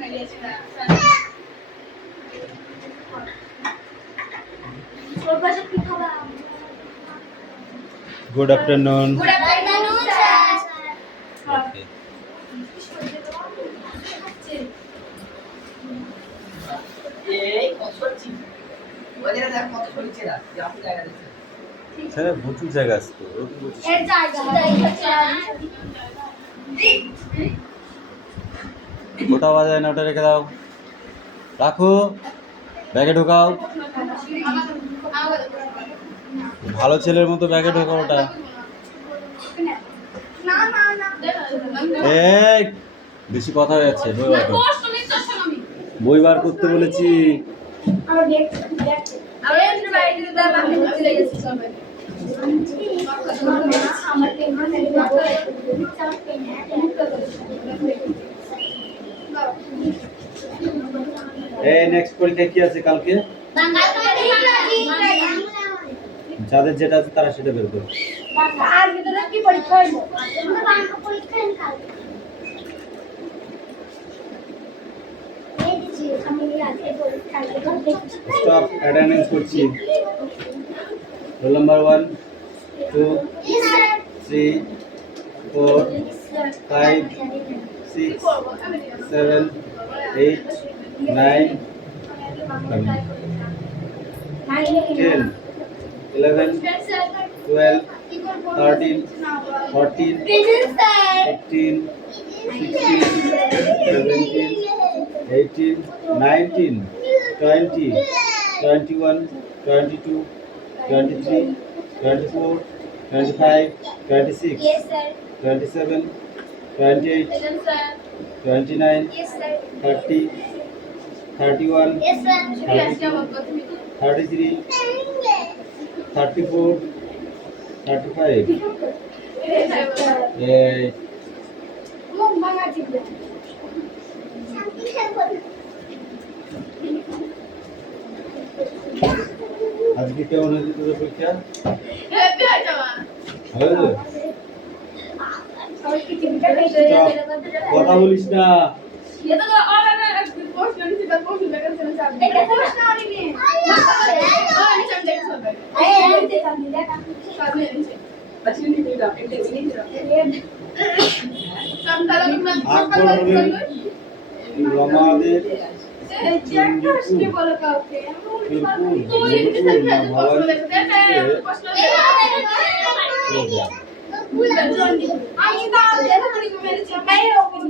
Good afternoon. Good afternoon, sir. Okay. Sir প্রচুর জায়গা আছে তো এর জায়গা ওটা বাজায় না, ওটা রেখে দাও, রাখো, ব্যাগে ঢোকাও, ভালো ছেলের মতো ব্যাগে ঢোকাও ওটা। না না না এই বেশি কথা হয়ে যাচ্ছে, বই বার করতে বলেছি। আর দেখ আমি বাইরে দাঁড়া আমি চলে গেছি সবাই আমার টেবিল থেকে চাপ পেন এই নেক্সট পরীক্ষা কি আছে কালকে? যাদের যেটা আছে তারা সেটা বের করো। আর ভিতরে কি পরীক্ষা হইল? আমরা বাংলা পরীক্ষা এন কালকে এই দিছি আমি আজকে পরীক্ষা কালকে স্টপ, অ্যাটেন্ডেন্স করছি। Roll number 1 2 3 4 5 6 7 8 9 10 11 12 13 14 15 16 17 18 19 20 21 22 23 24 25 26 Yes sir 27 28 Yes sir 29 Yes sir 30 31 Yes sir 33 34 35 এই মুখ ভাঙা চিপলে আজকে কেমন হয়েছে তোদের পরীক্ষা? হ্যাপি হয়ে যাওয়া হয়েছে? সবাই কি চিন্তা কথা বলিস না। এটা তো অনলাইনে প্রশ্ন নিতে তার প্রশ্ন দেখাচ্ছে না স্যার এটা প্রশ্ন অনেক নিয়ে আমি সামনে দেখতে হবে এই নিতে সামনে দেখা সামনে নিচে আচ্ছা নিতে দাও এটা নিতে দাও সামনে তাহলে রমাদের কি বলো কাউকে আমি দাও দেখা করি মেরেছি এই ওপর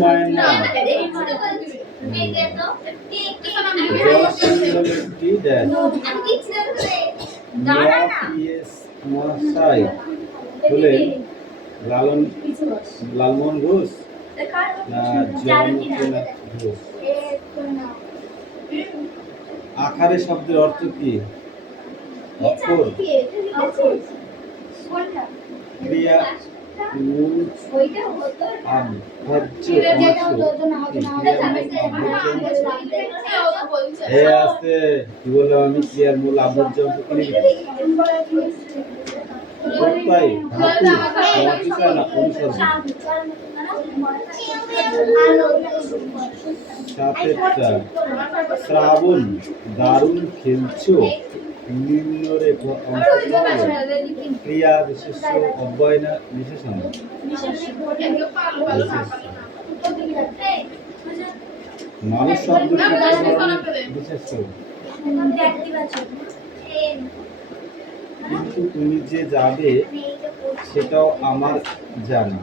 মায়ের নাম মহাশয় বলে লালমোহন ঘোষ না জয়নাথ ঘোষ? আকারে শব্দের অর্থ কি? অক্ষর, ক্রিয়া, মূল, আবদ্ধ আছে কি বললাম আমি? ক্রিয়ার মূল আবদ্ধ অংশ কিনে প্রত্যয়, ধাতু, মাতৃকা না অনুসর্গ? সাতেরটা শ্রাবণ দারুণ খেলছো নিম্নরেখ অংশটি হলো ক্রিয়া বিশেষ্য অব্যয় না বিশেষণ? মানুষ শব্দটি বিশেষ্য, কিন্তু তুমি যে যাবে সেটাও আমার জানা।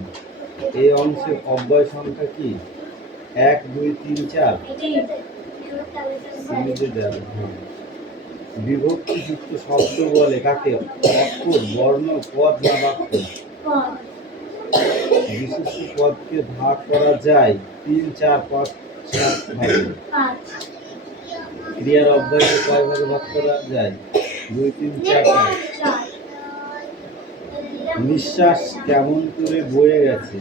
এই অংশের অব্যয় সংখ্যা কি? 1 2 3 4? তুমি যে যাবে, হ্যাঁ। বিভক্তিযুক্ত শব্দ বলে কাকে? অক্ষর, বর্ণ, পদ না বাক্য? বিশেষ্য পদকে ভাগ করা যায় 3 4 5 7 ভাগে। ক্রিয়ার অব্যয়কে কয় ভাগে ভাগ করা যায়? 2 3 4 5। নিঃশ্বাস কেমন করে বয়ে গেছে?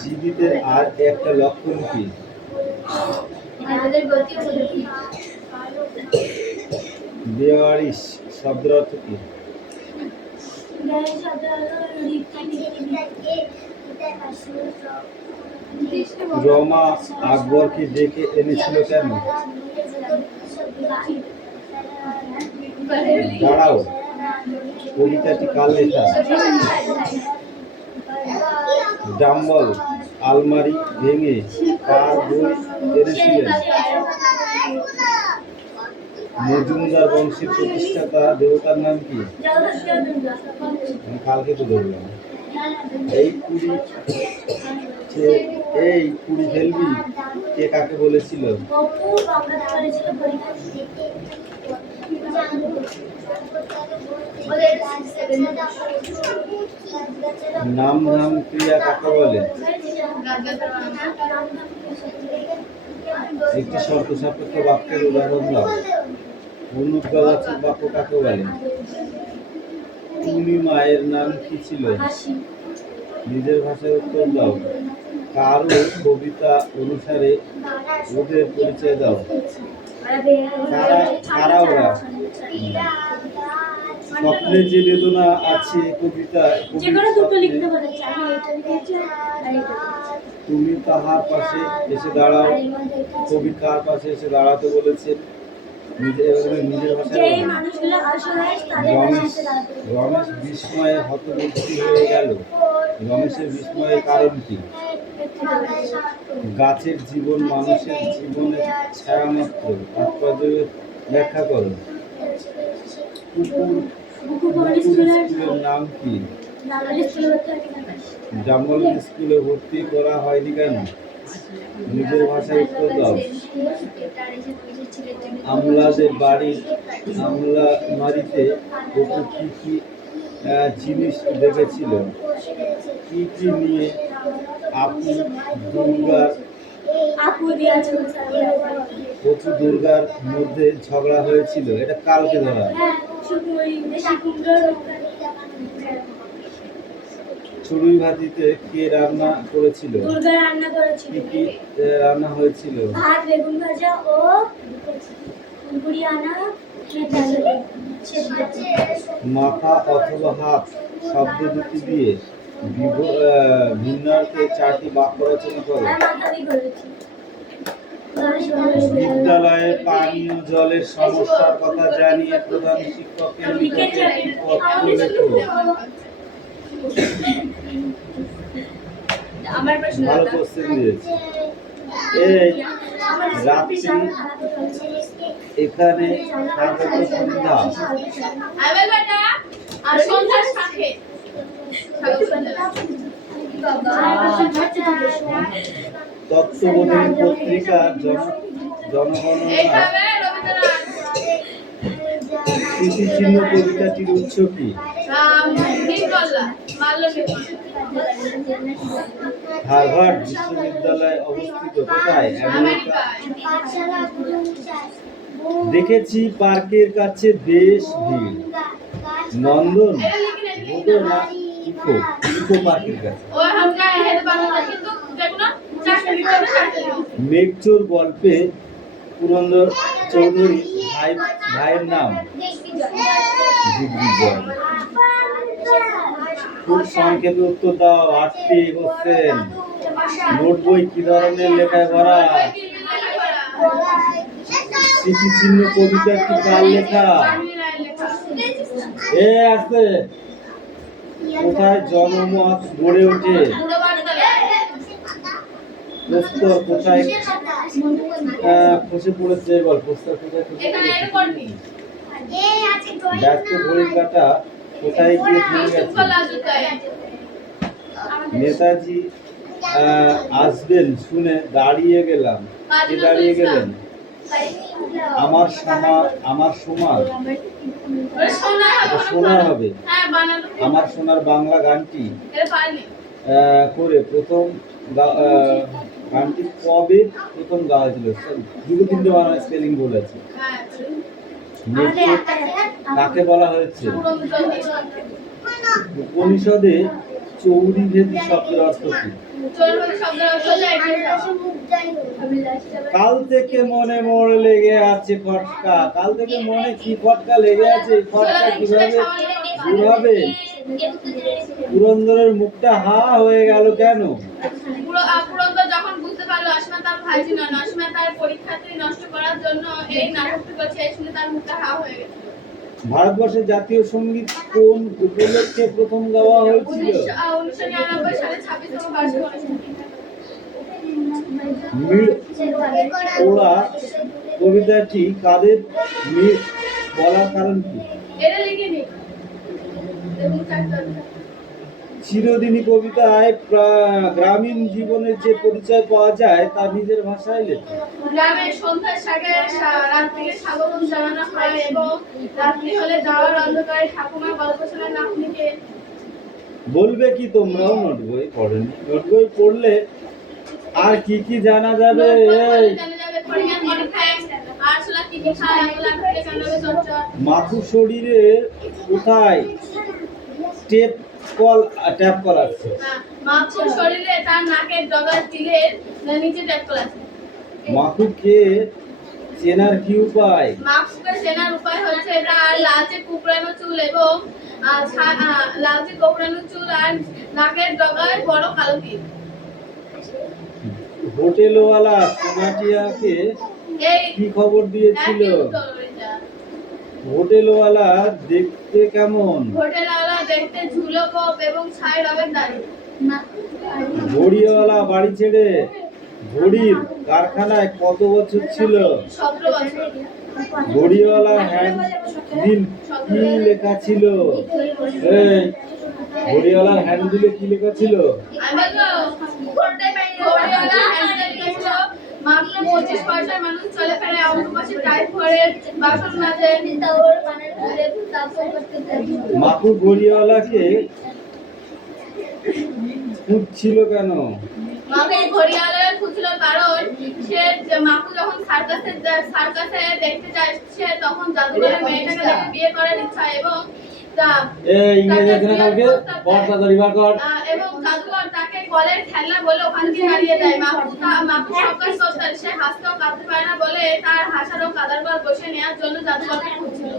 জীবিতের আর একটা লক্ষণ কি? বেওয়ারিশ শব্দের অর্থ কি? রমা আকবরকে ডেকে এনেছিল কেন? দাঁড়াও, কবিতাটি কার লেখা? ডাম্বল আলমারি ভেঙে কার বই এনেছিলেন? মজুমদার বংশের প্রতিষ্ঠাতা দেবতার নাম কি? আমি কালকে তো ধরলাম। এই কুড়ি ফেলবি কে কাকে বলেছিল? নাম ধাম ক্রিয়া কাকে বলে? একটি শর্ত সাপেক্ষ বাক্যের উদাহরণ দাও। অনুজ্ঞাবাচক বাক্য কাকে বলে? তুমি মায়ের নাম কি ছিল? নিজের ভাষায় উত্তর দাও। কারো কবিতা অনুসারে ওদের পরিচয় দাও। কারা ওরা? স্বপ্নে যে বেদনা আছে কবিতা। তুমি তাহার পাশে এসে দাঁড়াও। কবি কার পাশে এসে দাঁড়াতে বলেছেন? নিজের ভাষায়। রমেশ বিস্ময়ে হতবুদ্ধি হয়ে গেল। রমেশের বিস্ময়ের কারণ কি? গাছের জীবন মানুষের জীবনের ছায়া মাত্র। তাৎপর্য ব্যাখ্যা করো। স্কুলের নাম কি? ডাম্বল স্কুলে ভর্তি করা হয়নি কেন? নিজের ভাষায় উত্তর দাও। আমলাদের বাড়ির আমলামারিতে অপু কি কি জিনিস দেখেছিল? কি কি নিয়ে অপু দুর্গার মধ্যে ঝগড়া হয়েছিল? এটা কালকে ধরা। চড়ুই ভাতিতে কে রান্না করেছিল? কি কি রান্না হয়েছিল? ভাত, বেগুন ভাজা ও বুড়িয়ানা। মাথা অথবা হাত শব্দ দুটি দিয়ে ভিন্নার্থে চারটি বাক্য রচনা করো। বিদ্যালয়ে পানীয় জলের সমস্যার কথা জানিয়ে প্রধান শিক্ষকের নিকটে পত্র লেখো। ভালো কোশ্চেন দিয়েছে। এই রাত্রি এখানে সন্ধ্যা। তত্ত্ববোধিনী পত্রিকা জনগণনা স্মৃতিচিহ্ন কবিতাটির উৎস কি? হার্ভার্ড বিশ্ববিদ্যালয় অবস্থিত কোথায়? আমেরিকা। দেখেছি পার্কের কাছে বেশ ভিড়। নন্দন না ইকো পার্কের কাছে। মেঘচোর গল্পে পুরন্দর চৌধুরী ভাইয়ের নাম দিগ্বিজয়। খুব সংক্ষেপে উত্তর দাও। 8টি কোশ্চেন। নোট বই কি ধরনের লেখায় ভরা? স্মৃতিচিহ্ন কবিতাটি কার লেখা? আছে। কোথায় জনমত গড়ে ওঠে? প্রস্তর কোথায় খসে পড়েছে? বল প্রস্তর কোথায় খসে পড়েছে? ব্যস্ত ঘড়ির কাঁটা কোথায় গিয়ে থেমে গেছে? নেতাজি আসবেন শুনে দাঁড়িয়ে গেলাম। কে দাঁড়িয়ে গেলেন? আমার সোনার হবে। আমার সোনার বাংলা গানটি করে প্রথম গানটি কবে প্রথম গাওয়া হয়েছিল? দুটো তিনটে বাংলা স্পেলিং ভুল আছে। কাকে বলা হয়েছে? উপনিষদে চৌরি ভেদি শব্দের অর্থ কি? চোর বলে শব্দের অর্থ হলো এগিয়ে যাওয়া। কাল থেকে মনে মোড় লেগে আছে খটকা। কাল থেকে মনে কি খটকা লেগে আছে? এই খটকা কিভাবে দূর হবে? পুরন্দরের মুখটা হা হয়ে গেল কেন? পুরন্দর যখন বুঝতে পারলো অসীমা তার ভাইজি নয়, অসীমা তার পরীক্ষার্থী নষ্ট করার জন্য এই নাটকটি করছে, এই শুনে তার মুখটা হা হয়ে গেছে। ভারতবর্ষের জাতীয় সঙ্গীত কোন উপলক্ষে প্রথম গাওয়া হয়েছিল? 1999 সালে 26তম বার্ষিক অনুষ্ঠান। মিড় ওড়া কবিতাটি কাদের বলার কারণ কি? এটা লিখে নি। চিরদিনী কবিতায় গ্রামীণ জীবনের যে পরিচয় পাওয়া যায় তা নিজের ভাষায় লেখে। গ্রামে সন্ধ্যার সাগে রাত্রিকে স্বাগতম জানানো হয় এবং রাত্রি হলে যাওয়ার অন্ধকারে ঠাকুমা গল্প শোনার নাতনিকে। বলবে কি তোমরাও নোট বই পড়েনি? নোট বই পড়লে আর কি কি জানা যাবে? মাথু শরীরের কোথায় ট্যাপ কল আছে? মাথুর শরীরে তার নাকের ডগার তিলের নিচে ট্যাপ কল আছে। মাথুকে চেনার কি উপায়? মাথুকে চেনার উপায় হচ্ছে তার লালচে কুকড়ানো চুল এবং লালচে কুকড়ানো চুল আর নাকের ডগায় বড় কালো তিল। হোটেলওয়ালা সোনাটিয়াকে কি খবর দিয়েছিল? হোটেলওয়ালা দেখতে কেমন? হোটেলওয়ালা দেখতে ঝুলো কোপ এবং ছাই রঙের দাড়ি। ঘড়িওয়ালা বাড়ি ছেড়ে ঘড়ির কারখানায় কত বছর ছিল? 17 বছর। ঘড়িওয়ালা হ্যান্ডবিল কি লেখা ছিল? এই ঘড়িওয়ালার হ্যান্ডবিলে কি লেখা ছিল? ঘড়িওয়ালা হ্যান্ডবিল ছিল মাত্র 25 পয়সায় মানুষ চলে ফেরে অঙ্কপাশে টাইপ করে বাসন মাজে। মাকু ঘড়িওয়ালাকে খুঁজছিল কেন? মাকু ঘড়িওয়ালাকে খুঁজছিল কারণ সে মাকু যখন সার্কাসে দেখতে যায় সে তখন জাদুঘরের মেয়েটাকে দেখে বিয়ে করার ইচ্ছা এবং এবং জাদুঘর তাকে কলের খেলনা বলে ওখান থেকে হারিয়ে দেয়। মাকু সকাল সত্তর সে হাসতেও কাঁদতে পারে না বলে তার হাসারও কাদার ঘর বসে নেওয়ার জন্য জাদুঘরকে খুঁজছিল।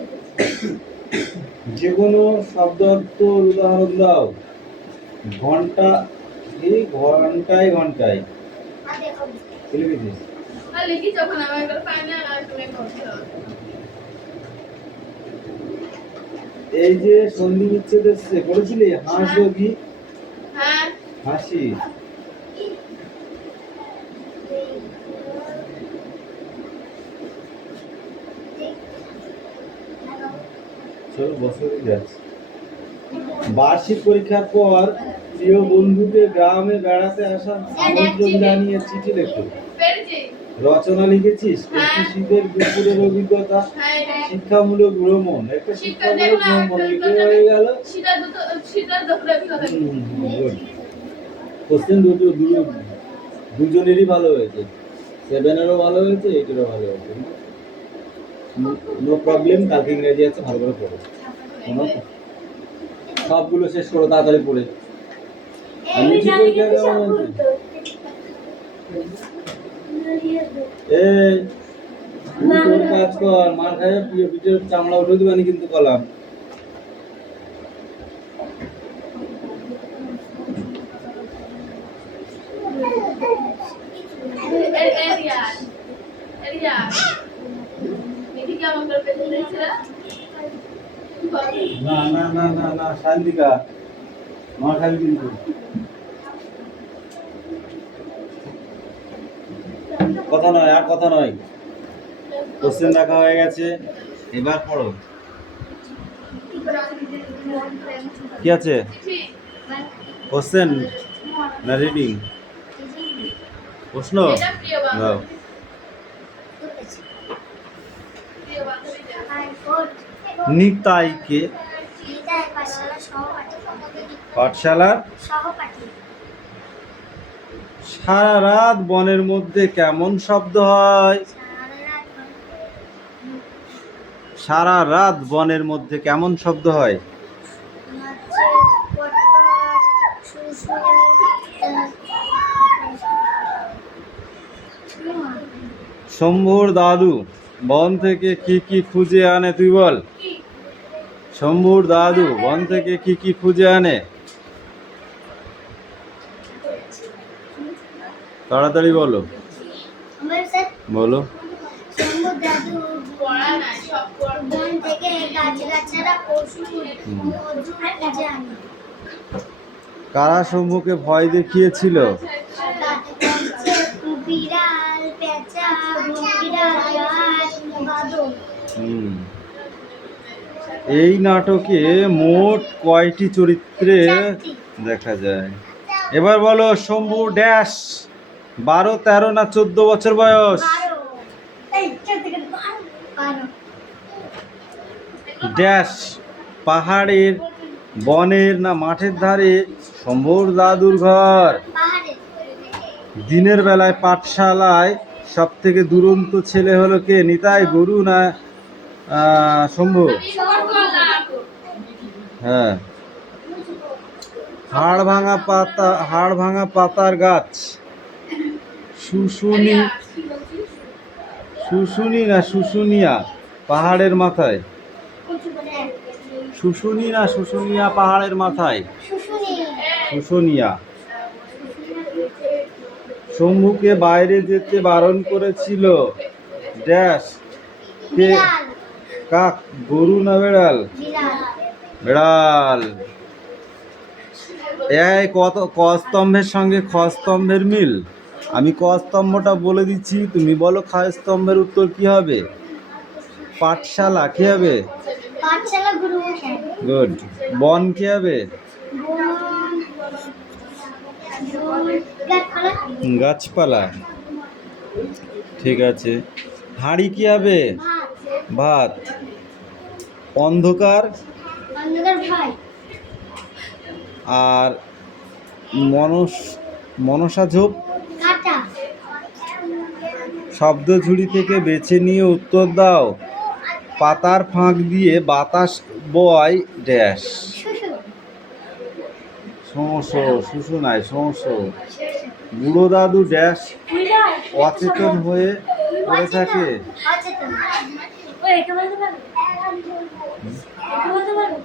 যে কোনো শব্দ অর্থ উদাহরণ দাও। ঘন্টা এই ঘন্টায় ঘন্টায় লিখেছিস? লিখি যখন আমার একবার ফাইনাল আর তুমি করছো। এই যে সন্ধি বিচ্ছেদ এসছে করেছিলি হাস যোগী? হ্যাঁ হাসি। চলো বছরে যাচ্ছে। বার্ষিক পরীক্ষার পর প্রিয় বন্ধুকে গ্রামে বেড়াতে আসা আমন্ত্রণ জানিয়ে চিঠি লেখো। রচনা লিখেছিস? একটি শীতের দুপুরের অভিজ্ঞতা। শিক্ষামূলক ভ্রমণ। একটা শিক্ষামূলক ভ্রমণ লিখে হয়ে গেল। কোশ্চেন দুজনেরই ভালো হয়েছে, 7-এরও ভালো হয়েছে, 8-এরও ভালো হয়েছে। No problem. কালকে ইংরেজি আছে, ভালো করে পড়ো। সবগুলো শেষ করো তাড়াতাড়ি পড়ে। আমি কি পরীক্ষা কেমন হয়েছে? এই তোর কাজ কর, মার খাই পিঠের চামড়া উঠে দিবানি কিন্তু কলাম। না না না না না শান্তিকা মার খাবি কিন্তু। কথা নয়, আর কথা নয়। কোশ্চেন রাখা হয়ে গেছে, এবার পড়ো। কি আছে? কোশ্চেন না রিডিং? প্রশ্ন দাও। নিতাইকে পাঠশালার সারা রাত বনের মধ্যে কেমন শব্দ হয়? সারা রাত বনের মধ্যে কেমন শব্দ হয়? শম্ভুর দাদু বন থেকে কি কি খুঁজে আনে তুই বল। কি শম্ভুর দাদু বন থেকে কি কি খুঁজে আনে, তাড়াতাড়ি বলো আমার স্যার বলো। শম্ভু দাদু পড়া না সব পড়বো বন থেকে গাছগাছারা ওষুধ মধু খুঁজে আনে। কারা শম্ভুকে ভয় দেখিয়েছিল? বিড়াল, পেঁচা, বকরিরা, গাছ, বাদর। হুম। এই নাটকে মোট কয়টি চরিত্রে দেখা যায়? এবার বলো শম্ভু ড্যাশ 12, 13 না 14 বছর বয়স? 12 এই 12 ড্যাশ পাহাড়ের, বনের না মাঠের ধারে শম্ভুর দাদুর ঘর? পাহাড়ে। দিনের বেলায় পাঠশালায় সব থেকে দুরন্ত ছেলে হলো কে, নিতাই, গরু না শম্ভু? হ্যাঁ। হাড় ভাঙা পাতার গাছ শুশুনি, শুশুনি না শুশুনিয়া পাহাড়ের মাথায়? শুশুনি না শুশুনিয়া পাহাড়ের মাথায়? শুশুনি। শুশুনিয়া। শম্ভুকে বাইরে যেতে বারণ করেছিল ড্যাশ কে, বিড়াল। কাক, গরু না বেড়াল? বিড়াল। বেড়াল। এই কত ক স্তম্ভের সঙ্গে খ স্তম্ভের মিল? আমি ক স্তম্ভটা বলে দিচ্ছি, তুমি বলো খ স্তম্ভের উত্তর কি হবে। পাঠশালা কি হবে? পাঠশালা গুরুমশাই। গুড। বন কি হবে? গাছপালা। গাছপালা। ঠিক আছে। হাঁড়ি কি হবে? ভাত। ভাত। অন্ধকার অন্ধকার ভাই। আর মনসা ঝোপ? কাটা। শব্দ ঝুড়ি থেকে বেছে নিয়ে উত্তর দাও। পাতার ফাঁক দিয়ে বাতাস বয় ড্যাশ? শুশু। সমস্যা শুশু নাই সমস্যা। বুড়ো দাদু ড্যাশ অচেতন হয়ে পড়ে থাকে? অচেতন। ওই এটা বলতে পারো? এটা বলতে পারো?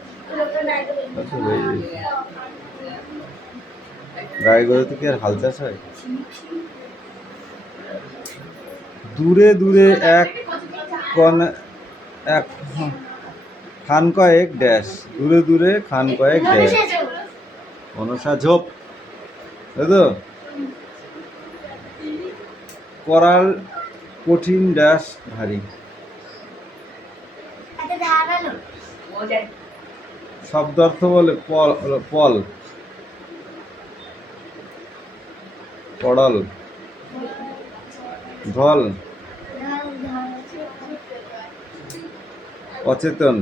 গায়ে গড়ে তো কি আর হাল চাষ হয়? দূরে দূরে এক খান কয়েক ড্যাশ? দূরে দূরে খান কয়েক ড্যাশ? মনসা ঝোপ, তাই তো? করাল কঠিন ড্যাশ ভারী? এটা দাঁড়ালো। শব্দ অর্থ বলে পল, পড়ল, ঢল, অচেতন,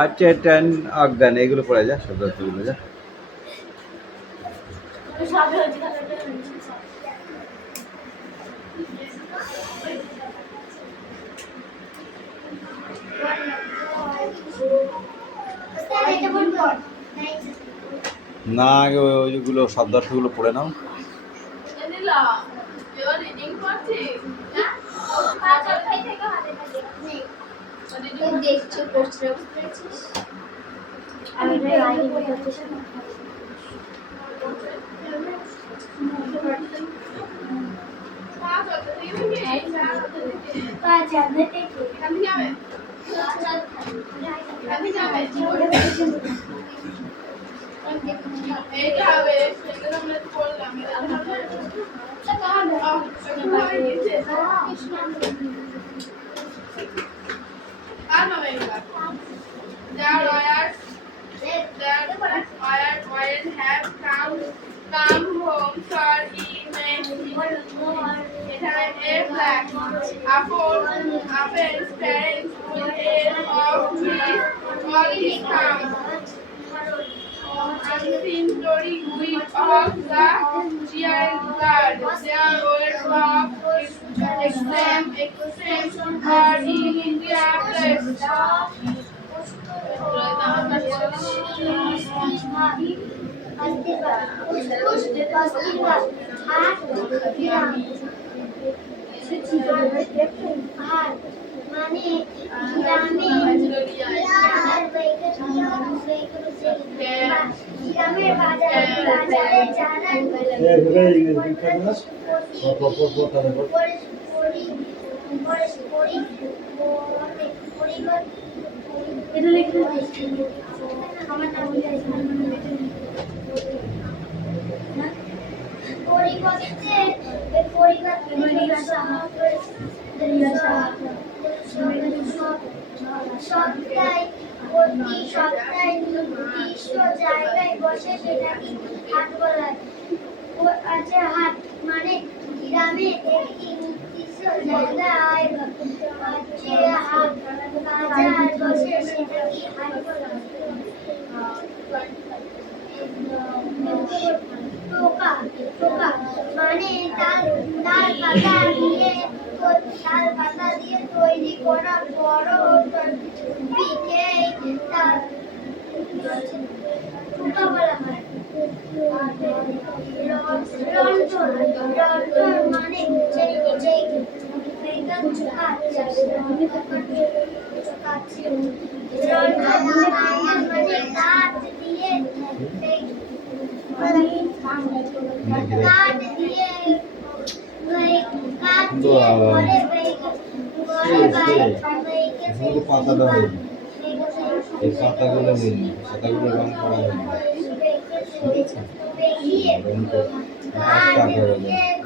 অচেতন, অজ্ঞান। এগুলো পড়ে যা, শব্দ অর্থগুলো যা। এটা বলবো? না আগে ওইগুলো শব্দার্থগুলো পড়ে নাও। দেখছি করছে আমি Come home for evening. A black apple, apples, parents, full air of trees, all he comes. Unseen story with of the giant bird. There were of extreme bird in India place. আর মানে গ্রামে আর গ্রামের বাজারে যারা এটা লিখে আমার নাম পরিবর্তে সপ্তাহে প্রতি সপ্তাহে নির্দিষ্ট জায়গায় বসে সেটাকে হাট বলা হয়। আচ্ছা, হাট মানে গ্রামে একটি নির্দিষ্ট জায়গায় যে হাট বাজার বসে সেটাকে হাট বলা হয়। টোকা টোকা মানে তাল পাতা দিয়ে তৈরি করা বড় পিঠে তার টোকা বলা হয়। রন্ধন মানে কাঠ দিয়ে পাতাটা হয়নি, এই পাতাগুলো হয়নি, পাতাগুলো রং করা হয়নি।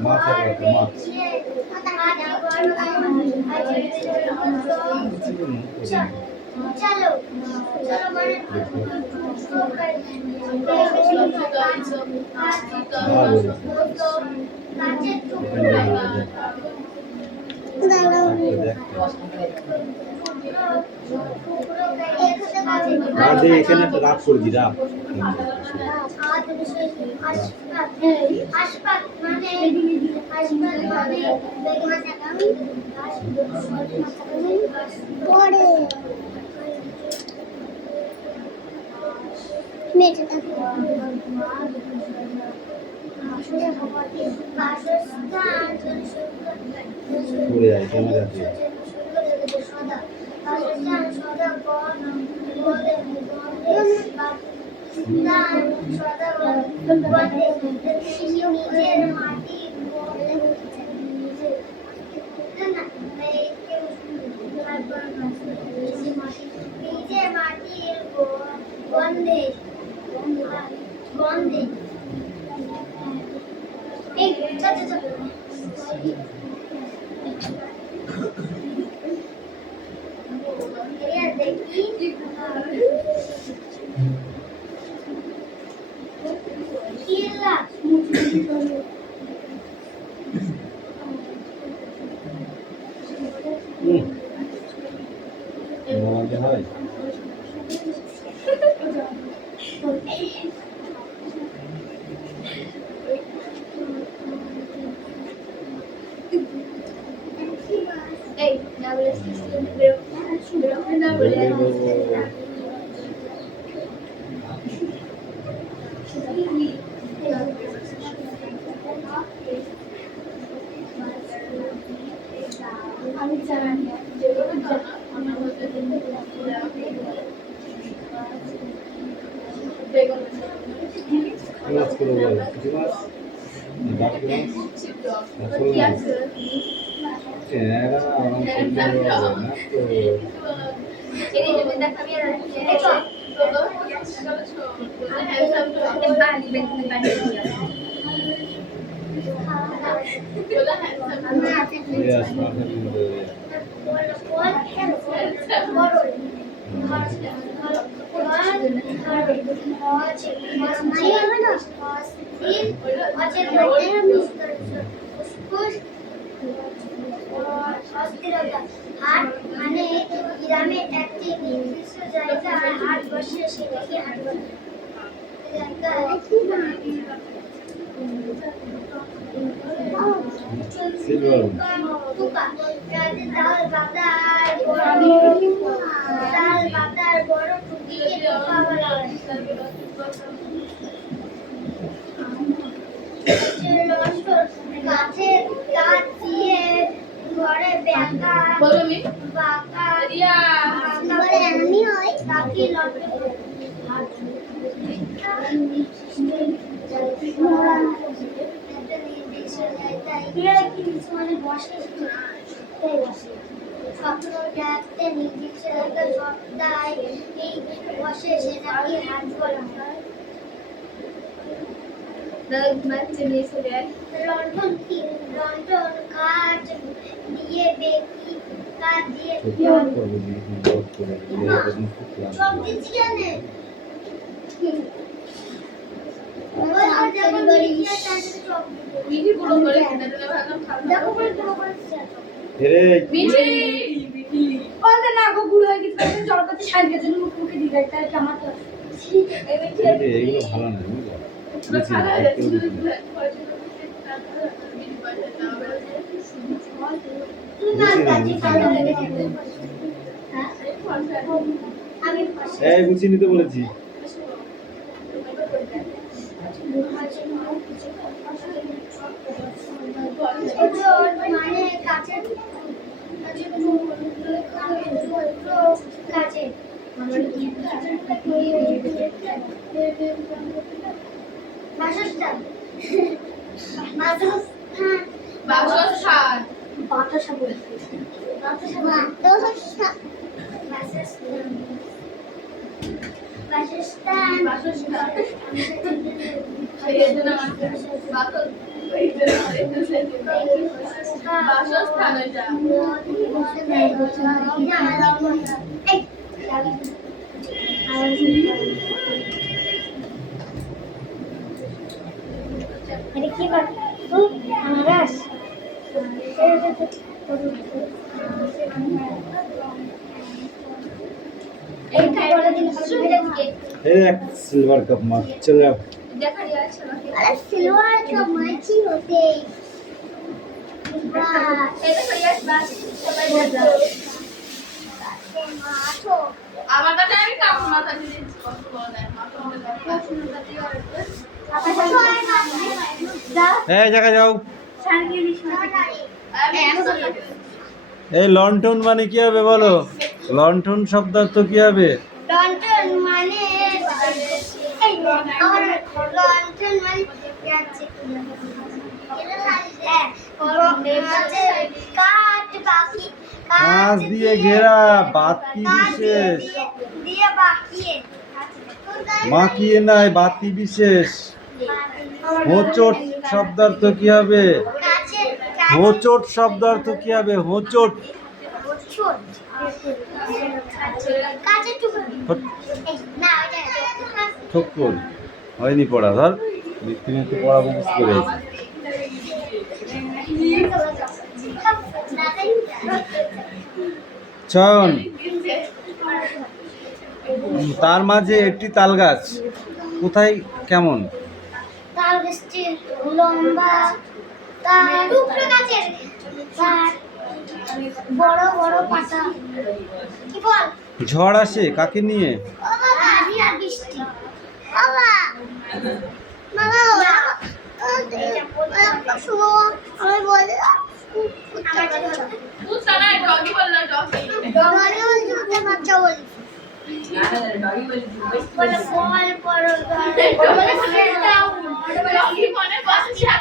মাথা চলো চলো মানে কাজের এখানে একটা রাগ করে দি, রাগ আসপাত মানে পরে পড়ে যায় ক্যামেরা দিয়ে। মাটির গন্ধে গন্ধে এই চল চল দেখি কিলা মজা হয়। এই না বলে বেরো না বলে আমি জানি যেগুলো আমার মধ্যে বেগম ক্লাস করে বল ক্লাস বাকি কি আছে এরা আমার সামনে না তো এই যদি দেখাবি আর দেখো তো হ্যান্ডসাম তো বানি বেন বানি বলা হ্যান্ডসাম ইয়েস মাথার মধ্যে হাট মানে গ্রামে একটি নির্দিষ্ট জায়গায় হাট বসে সেটাকে হাট বলে। সিলভার ডাল পাতার বড় টুকিয়ে টোকা বলা হয়। গাছের কাঠ দিয়ে ঘরে ব্যাকা বলো আমি বাঁকা রিয়া বলে আমি হই বাকি লটে স্বপ্ন ডাকতে নির্দিষ্ট একটা সপ্তাহে এই বসে সে নাকি হাত বলা লন্ডন কি লন্ডন কাঠ দিয়ে বেকি কাঠ দিয়ে সব দিচ্ছি জানে মিঠি পুরো করে খেতে দিলে ভালো দেখো খাবো করে পুরো করে মিঠি ওকে না গো গুড় হয়ে গেছে জলকাতে সাইডে জন্য মুখে দিয়ে রাখতে আর আমার তো এই মিঠি এইগুলো ভালো না বুঝলো? পুরো খাওয়া হয়ে যাচ্ছে তুমি না কাজে খাওয়া হয়ে গেছে হ্যাঁ আমি এই গুছিয়ে নিতে বলেছি। মানে কাছে কাছে বাসস্থান বাসস্থান বাতাসা বলতে বাসস্থান বাসস্থান বাসস্থান এই জন্য বাসস্থান এটা কি কর আনারস এই খাইওয়ালা দিন হবে एक सिल्वर कप मार चल जाओ। দেখা যায় সবাই अरे सिल्वर कप माची होते এটা করিয়াস বাস সবাই যাও माठो আমার কাছে আমি কাপড় মাথা দিয়ে দিচ্ছি কষ্ট করে দেয় মাথা ए जगह जाओ। এই লন্ঠন মানে কি হবে বলো? লন্ঠন শব্দার্থ কি হবে? লন্ঠন মানে এই আমার লন্ঠন মানে যাচ্ছে কাঠ বাকি কাঁচ দিয়ে ঘেরা বাতি বিশেষ দিয়ে বাকিয়ে মাখিয়ে নাই বাতি বিশেষ। হোঁচট শব্দার্থ কি হবে? কাছে হোঁচট শব্দার্থ কি হবে? হোঁচট ছোট কাছে টুকরো না ওটা ঠক্কর হয়নি পড়া ধর তুমি একটু পড়া মুখস্থ করে আছি। চয়ন তার মাঝে একটি তাল গাছ কোথায় কেমন? তার গাছটি লম্বা তার টুকরো গাছের তার বড় বড় পাতা কি বল ঝড় আসে কাকে নিয়ে? আঁধি আর বৃষ্টি বাবা বাবা শুনো আমি বলি কুত্তা না ডগি বললো ডগি বাচ্চা বলি বলে বল পড়ো ডগি মনে বাচ্চা